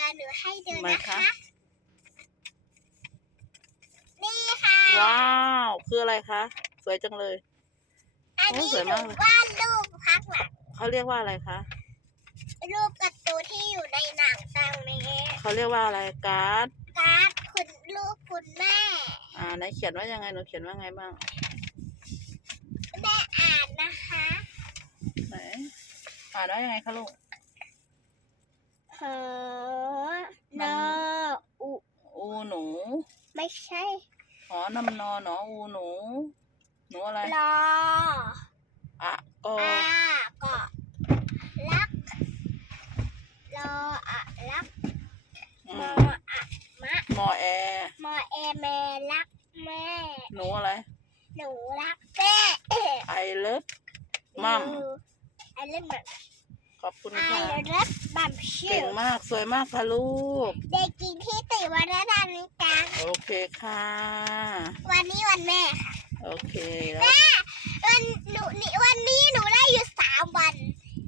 เดี๋ยวหนูให้ดูไหนนะคะคะ นี่ค่ะ ว้าว คืออะไรคะ สวยจังเลย อันโอ้นี้สวยหนูมากเลยวาดรูปพักหลังเขาเรียกว่าอะไรคะ รูปการ์ตูนที่อยู่ในหนังตังนี้เขาเรียกว่าอะไรการ์ด การ์ดคุณลูกคุณแม่ อ่าไหนเขียนว่ายังไง หนูเขียนว่าไงบ้าง แม่อ่านนะคะไหนอ่านว่ายังไงคะลูกหอนออุ อู หนู ไม่ใช่หอนำนอหนออูหนู หนูอะไรรออะกออาเกาะรักรออะรักอืมอมอะมะมอแอ มอเอแม่รักแม่หนูอะไร หนูรักแม่ไอเลิฟมัมไอเล่นแบบขอบคุณไอค่ะเลิฟบัมชิเก่งวมากสวยมากค่ะลูก เด็กจริงที่ติ วันดานิกาโอเคค่ะ วันนี้วันแม่ค่ะ โอเคแล้ววันหนูนี่วันนี้หนูได้อยู่สามวัน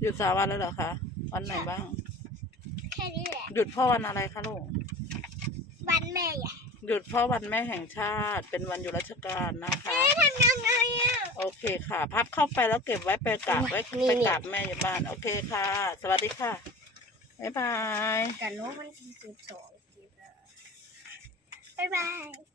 หยุดสามวันแล้วเหรอคะ วันไหนบ้าง แค่นี้แหละหยุดเพ่อวันอะไรคะลูก วันแม่ใหญ่หยุดเพ่อวันแม่แห่งชาติ เป็นวันหยุดราชการนะคะเอ๊ะทำยังไงอะ โอเคค่ะ พับเข้าไปแล้วเก็บไว้ไปกราบไว้นี่ไปกราบแม่อยู่บ้าน โอเคค่ะ สวัสดีค่ะ บ๊ายบาย แต่รู้มันสิบสอง บ๊ายบาย